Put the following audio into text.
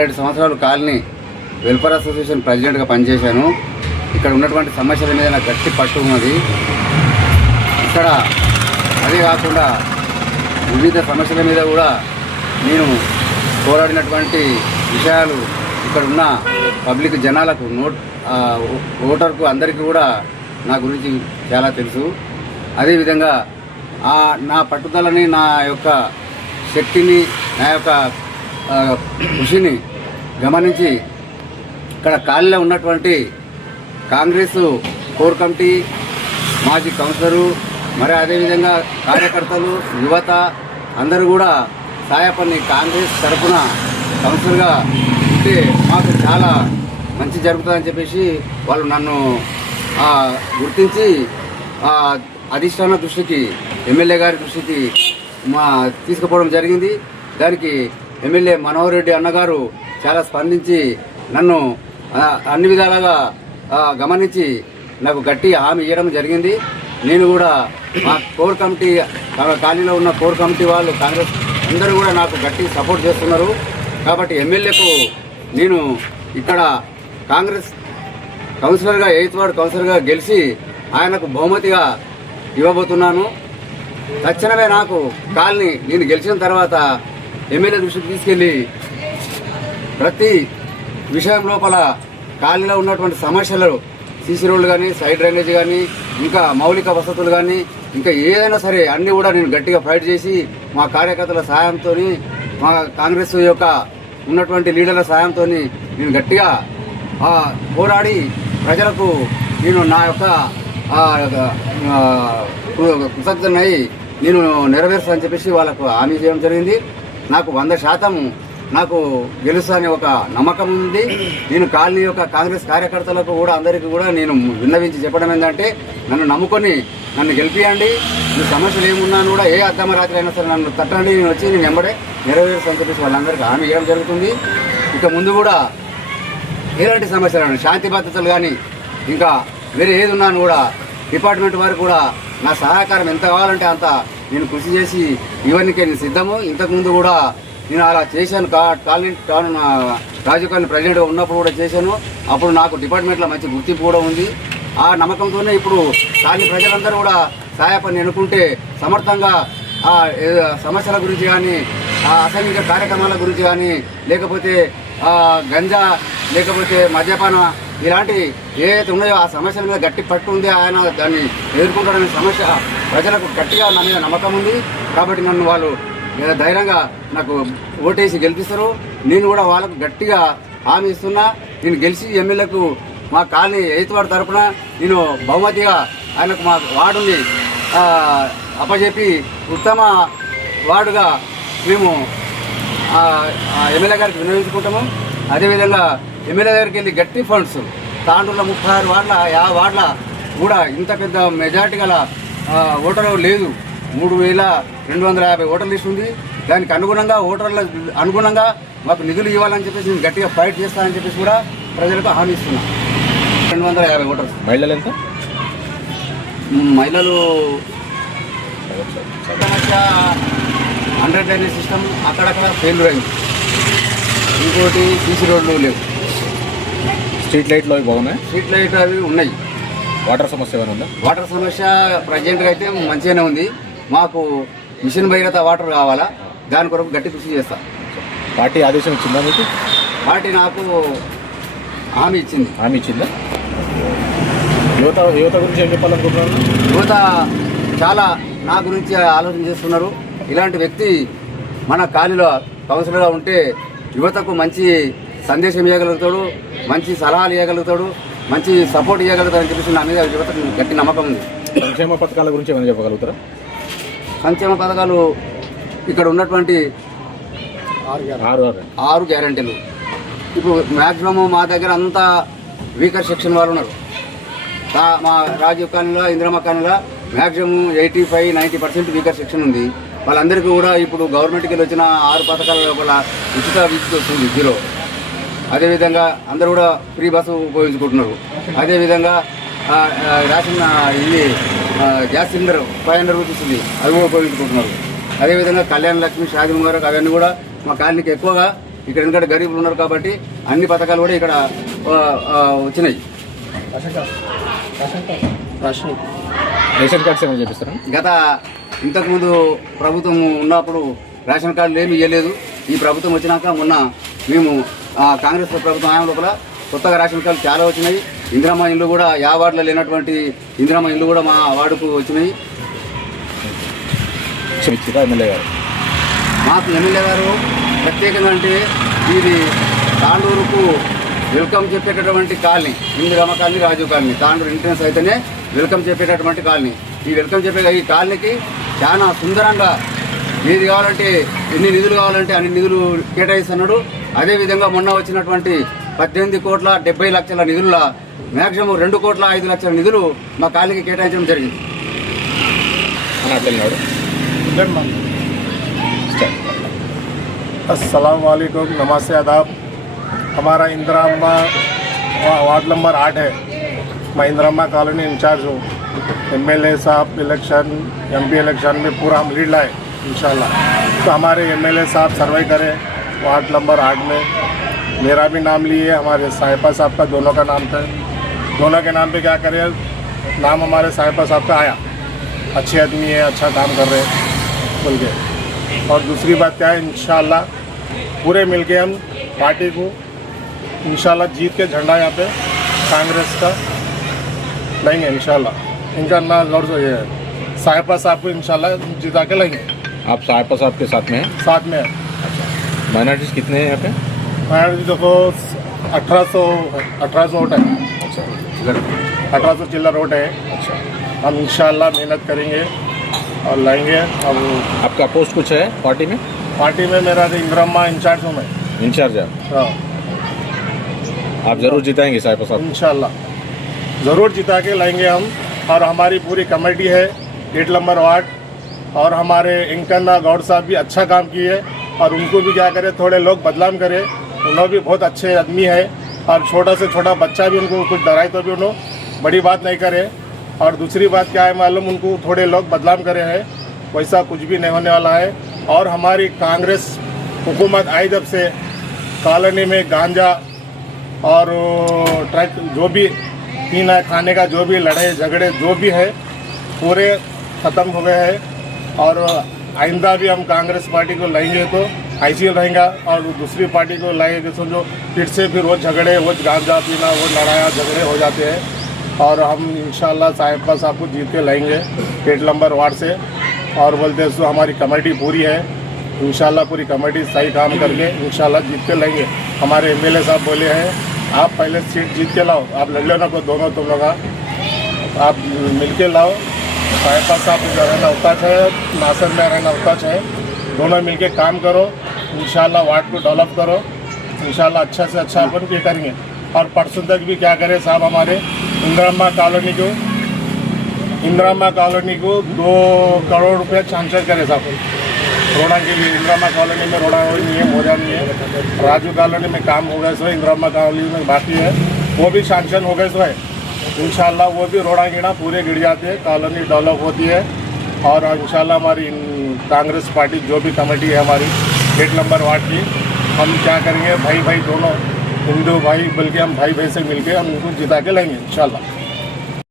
6-7 సంవత్సరాలు colony welfare association ప్రెసిడెంట్గా పనిచేశాను. ఇక్కడ ఉన్నటువంటి సమస్యల మీద నాకు గట్టి పట్టు ఉన్నది. ఇక్కడ అదే కాకుండా వివిధ సమస్యల మీద కూడా నేను పోరాడినటువంటి విషయాలు ఇక్కడ ఉన్న పబ్లిక్ జనాలకు ఓటర్కు అందరికీ కూడా నా గురించి చాలా తెలుసు. అదేవిధంగా నా పట్టుదలని, నా యొక్క శక్తిని, నా యొక్క కృషిని గమనించి ఇక్కడ కాలనీలో ఉన్నటువంటి కాంగ్రెస్ కోర్ కమిటీ, మాజీ కౌన్సిలరు, మరి అదేవిధంగా కార్యకర్తలు, యువత అందరూ కూడా సాయపల్లి కాంగ్రెస్ తరఫున కౌన్సిలర్గా ఉంటే మాకు చాలా మంచి జరుగుతుందని చెప్పేసి వాళ్ళు నన్ను గుర్తించి అధిష్టాన దృష్టికి, ఎమ్మెల్యే గారి దృష్టికి తీసుకుపోవడం జరిగింది. దానికి ఎమ్మెల్యే మనోహర్ రెడ్డి అన్నగారు చాలా స్పందించి నన్ను అన్ని విధాలుగా గమనించి నాకు గట్టి హామీ ఇవ్వడం జరిగింది. నేను కూడా మా కోర్ కమిటీ, కాలనీలో ఉన్న కోర్ కమిటీ వాళ్ళు, కాంగ్రెస్ అందరూ కూడా నాకు గట్టి సపోర్ట్ చేస్తున్నారు. కాబట్టి ఎమ్మెల్యేకు నేను ఇక్కడ కాంగ్రెస్ కౌన్సిలర్గా, 8th వార్డు కౌన్సిలర్గా గెలిచి ఆయనకు బహుమతిగా ఇవ్వబోతున్నాను. తక్షణమే నాకు కాలనీ నేను గెలిచిన తర్వాత ఎమ్మెల్యే దృష్టికి తీసుకెళ్ళి ప్రతి విషయం లోపల కాలనీలో ఉన్నటువంటి సమస్యలు, సీసీ రోడ్లు కానీ, సైడ్ డ్రైనేజ్ కానీ, ఇంకా మౌలిక వసతులు కానీ, ఇంకా ఏదైనా సరే అన్నీ కూడా నేను గట్టిగా ఫైట్ చేసి మా కార్యకర్తల సహాయంతో, మా కాంగ్రెస్ యొక్క ఉన్నటువంటి లీడర్ల సహాయంతో నేను గట్టిగా పోరాడి ప్రజలకు నేను నా యొక్క కృతజ్ఞతనై నేను నెరవేరుస్తానని చెప్పేసి వాళ్ళకు హామీ చేయడం జరిగింది. నాకు 100% నాకు గెలుస్తానే ఒక నమ్మకం ఉంది. నేను కాలనీ యొక్క కాంగ్రెస్ కార్యకర్తలకు కూడా అందరికీ కూడా నేను విన్నవించి చెప్పడం ఏంటంటే, నన్ను నమ్ముకొని నన్ను గెలిపియండి. మీ సమస్యలు ఏమున్నాను కూడా ఏ అర్ధమరాత్రి అయినా సరే నన్ను తట్టండి, నేను వచ్చి నేను వెంబడే నెరవేరుస్తానని చెప్పేసి వాళ్ళందరికీ హామీ ఇవ్వడం జరుగుతుంది. ఇక ముందు కూడా ఎలాంటి సమస్యలు, శాంతి భద్రతలు కానీ ఇంకా వేరే ఏది ఉన్నాను కూడా డిపార్ట్మెంట్ వారికి కూడా నా సహకారం ఎంత కావాలంటే అంత నేను కృషి చేసి ఇవన్నీకే నేను సిద్ధము. ఇంతకుముందు కూడా నేను అలా చేశాను. కాలనీ రాజీవ్ కాలనీ ప్రెసిడెంట్గా ఉన్నప్పుడు కూడా చేశాను. అప్పుడు నాకు డిపార్ట్మెంట్లో మంచి గుర్తింపు కూడా ఉంది. ఆ నమ్మకంతోనే ఇప్పుడు కాలనీ ప్రజలందరూ కూడా సహాయపని ఎన్నుకుంటే సమర్థంగా సమస్యల గురించి కానీ, అసంఘిక కార్యక్రమాల గురించి కానీ, లేకపోతే గంజా, లేకపోతే మద్యపాన, ఇలాంటి ఏదైతే ఉన్నాయో ఆ సమస్యల మీద గట్టి పట్టు ఉంది. ఆయన దాన్ని ఎదుర్కొంటాడనే సమస్య ప్రజలకు గట్టిగా నా మీద నమ్మకం ఉంది. కాబట్టి నన్ను వాళ్ళు ధైర్యంగా నాకు ఓటేసి గెలిపిస్తారు. నేను కూడా వాళ్ళకు గట్టిగా హామీ ఇస్తున్నా. నేను గెలిచి ఎమ్మెల్యేకు మా కాలనీ 8th వార్డు తరఫున నేను బహుమతిగా ఆయనకు మా వార్డుని అప్పచెప్పి ఉత్తమ వార్డుగా మేము ఎమ్మెల్యే గారికి వినియోగించుకుంటాము. అదేవిధంగా ఎమ్మెల్యే గారికి వెళ్ళి గట్టి ఫండ్స్ తాండూరులో 36 వార్డుల 50 వార్డుల కూడా ఇంత పెద్ద మెజార్టీ గల ఓటర్లు లేదు. 3250 ఓటర్ల లిస్ట్ ఉంది. దానికి అనుగుణంగా ఓటర్ల అనుగుణంగా మాకు నిధులు ఇవ్వాలని చెప్పేసి నేను గట్టిగా ఫైట్ చేస్తానని చెప్పేసి కూడా ప్రజలకు హామీ ఇస్తున్నా. 250 ఓటర్స్. మహిళలు ఎంత? మహిళలు సమస్య అండర్ డ్రైనేజ్ సిస్టమ్ అక్కడక్కడ ఫెయిల్యూర్ అయింది. ఇంకోటి సీసీ రోడ్లు లేవు. స్ట్రీట్ లైట్లు అవి బాగున్నాయి. స్ట్రీట్ లైట్ అవి ఉన్నాయి. వాటర్ సమస్య ఏమైనా ఉందా? వాటర్ సమస్య ప్రజెంట్గా అయితే మంచిగానే ఉంది. మాకు మిషన్ భగీరథ వాటర్ కావాలా, దాని కొరకు గట్టి కృషి చేస్తా. పార్టీ ఆదేశం ఇచ్చిందా మీకు? పార్టీ నాకు హామీ ఇచ్చిందా? యువత గురించి ఏం చెప్పాలనుకుంటున్నారు? యువత చాలా నా గురించి ఆలోచన చేస్తున్నారు. ఇలాంటి వ్యక్తి మన కాలనీలో కౌన్సిలర్గా ఉంటే యువతకు మంచి సందేశం ఇవ్వగలుగుతాడు, మంచి సలహాలు ఇవ్వగలుగుతాడు, మంచి సపోర్ట్ ఇవ్వగలుగుతాడని చెప్పేసి నా మీద యువతకు గట్టి నమ్మకం ఉంది. సంక్షేమ పథకాల గురించి ఏమైనా చెప్పగలుగుతారా? సంక్షేమ పథకాలు ఇక్కడ ఉన్నటువంటి 6 గ్యారంటీలు. ఇప్పుడు మ్యాక్సిమం మా దగ్గర అంతా వీకర్ సెక్షన్ వాళ్ళు ఉన్నారు. మా రాజీవ్ కాలనీలో, ఇందిరమ్మ కాలనీలో మ్యాక్సిమం 85-90% వీకర్ సెక్షన్ ఉంది. వాళ్ళందరికీ కూడా ఇప్పుడు గవర్నమెంట్కి వెళ్ళి వచ్చిన 6 పథకాల లోపల ఉచిత విద్యుత్ వస్తుంది 0. అదేవిధంగా అందరూ కూడా ఫ్రీ బస్సు ఉపయోగించుకుంటున్నారు. అదేవిధంగా రేషన్ ఇది గ్యాస్ సిలిండర్ 500 రూపీస్ ఉంది, అవి కూడా ఉపయోగించుకుంటున్నారు. అదేవిధంగా కళ్యాణ లక్ష్మి, షాది ముబారక్ అవన్నీ కూడా మా కాలనీకి ఎక్కువగా ఇక్కడ ఎందుకంటే గరీబులు ఉన్నారు కాబట్టి అన్ని పథకాలు కూడా ఇక్కడ వచ్చినాయి. రేషన్ కార్డ్స్ ఏమైనా చేపిస్తారా? గత ఇంతకుముందు ప్రభుత్వం ఉన్నప్పుడు రేషన్ కార్డులు ఏమీ ఇవ్వలేదు. ఈ ప్రభుత్వం వచ్చినాక మొన్న మేము కాంగ్రెస్ ప్రభుత్వం ఆయన లోపల కొత్తగా రేషన్ కార్డులు చాలా వచ్చినాయి. ఇందిరమ్మ ఇల్లు కూడా యా వార్డులో లేనటువంటి ఇందిరమ్మ ఇల్లు కూడా మా వార్డుకు వచ్చినాయి. ఎమ్మెల్యే గారు మాకు ఎమ్మెల్యే గారు ప్రత్యేకంగా అంటే ఇది తాండూరుకు వెల్కమ్ చెప్పేటటువంటి colony, Indiramma colony, Rajiv colony. Tandur entrance అయితేనే వెల్కమ్ చెప్పేటటువంటి కాలనీ. ఈ వెల్కమ్ చెప్పే ఈ కాలనీకి చాలా సుందరంగా ఏది కావాలంటే ఎన్ని నిధులు కావాలంటే అన్ని నిధులు కేటాయిస్తున్నాడు. అదేవిధంగా మొన్న వచ్చినటువంటి 18,70,00,000 నిధుల మ్యాక్సిమం 2,05,00,000 నిధులు మా కాలనీకి కేటాయించడం జరిగింది. अस्सलाम वालेकुम, नमस्ते, आदाब। हमारा इंदिरा अम्मा वार्ड नंबर 8 है। मैं इंदिरा अम्मा कॉलोनी इंचार्ज हूँ। एमएलए साहब इलेक्शन, एमपी इलेक्शन में पूरा हम लीड लाए इंशाल्लाह। तो हमारे एमएलए साहब सर्वे करें वार्ड नंबर 8 में। मेरा भी नाम लिए, हमारे साहिबा साहब का, दोनों का नाम था। दोनों के नाम पे क्या करें, नाम हमारे साहिबा साहब का आया, अच्छे आदमी है, अच्छा काम कर रहे हैं बोल के। और दूसरी बात क्या है, इंशाल्लाह पूरे मिलके हम पार्टी को इंशाल्लाह जीत के झंडा यहाँ पे कांग्रेस का लेंगे इंशाल्लाह। इनका ना गौर से ये है, साहिबा साहब को इंशाल्लाह जिता के लेंगे। आप साहिबा साहब के साथ में हैं? साथ में माइनॉरिटीज कितने हैं यहाँ पे? माइनॉरिटी देखो 1800 वोट है। अच्छा, 1800 चिल्लर वोट है। अच्छा, हम इंशाल्लाह मेहनत करेंगे और लाएंगे। अब आपका पोस्ट कुछ है पार्टी में? पार्टी में मेरा इंदिरा अम्मा इंचार्ज हूँ मैं। इंचार्ज है हाँ, आप जरूर जिताएंगे साहिबा साहब? इंशाल्लाह ज़रूर जिता के लाएंगे हम। और हमारी पूरी कमेटी है 8 नंबर वार्ड, और हमारे इंकन्ना गौड़ साहब भी अच्छा काम किए, और उनको भी क्या करे, थोड़े लोग बदलाव करे। उन्होंने भी बहुत अच्छे आदमी है, और छोटा से छोटा बच्चा भी उनको कुछ डराए तो भी उन्होंने बड़ी बात नहीं करे। और दूसरी बात क्या है मालूम, उनको थोड़े लोग बदलाव करे हैं, वैसा कुछ भी नहीं होने वाला है। और हमारी कांग्रेस हुकूमत आई जब से कॉलोनी में गांजा और ट्रक जो भी पीना खाने का जो भी लड़ाई झगड़े जो भी है पूरे ख़त्म हो गए हैं। और आइंदा भी हम कांग्रेस पार्टी को लाएंगे तो ऐसे ही रहेगा। और दूसरी पार्टी को लाएंगे समझो फिर से फिर रोज़ झगड़े, रोज़ गांजा पीना, वो लड़ाया झगड़े हो जाते हैं। और हम इंशाल्लाह साहिबा साहब को जीत के लाएंगे 8 नंबर वार्ड से। और बोलते हैं सो हमारी कमेटी पूरी है, इंशाल्लाह पूरी कमेटी सही काम करके इंशाल्लाह जीत के लाएंगे। हमारे एमएलए साहब बोले हैं आप पहले सीट जीत के लाओ, आप लड़ लो ना को दोनों तुम लोग आप मिल के लाओ। साहिबा साहब जो रहना होता है, नासर में रहना होता है, दोनों मिल के काम करो, इंशाल्लाह वार्ड को डेवलप करो, इंशाल्लाह अच्छा से अच्छा अपन ये करेंगे। और परसों तक भी क्या करें साहब, हमारे इंदिरा अम्मा कॉलोनी को 2 करोड़ रुपये सांसद करे साहब रोड़ा के लिए। इंदिरा अम्मा कॉलोनी में रोड़ा नहीं है, मोजा नहीं है। राजू कॉलोनी में काम हो गए सो, इंदिरा अम्मा कॉलोनी में बाकी है, वो भी सांसद हो गए सो है। इंशाल्लाह वो भी रोड़ा गिड़ा पूरे गिर जाते हैं, कॉलोनी डेवलप होती है। और इंशाल्लाह हमारी कांग्रेस पार्टी जो भी कमेटी है हमारी 8 नंबर वार्ड की, हम क्या करेंगे भाई भाई दोनों हिंदू भाई, बल्कि हम भाई भाई से मिलके हम उनको जिता के लाएंगे इंशाल्लाह।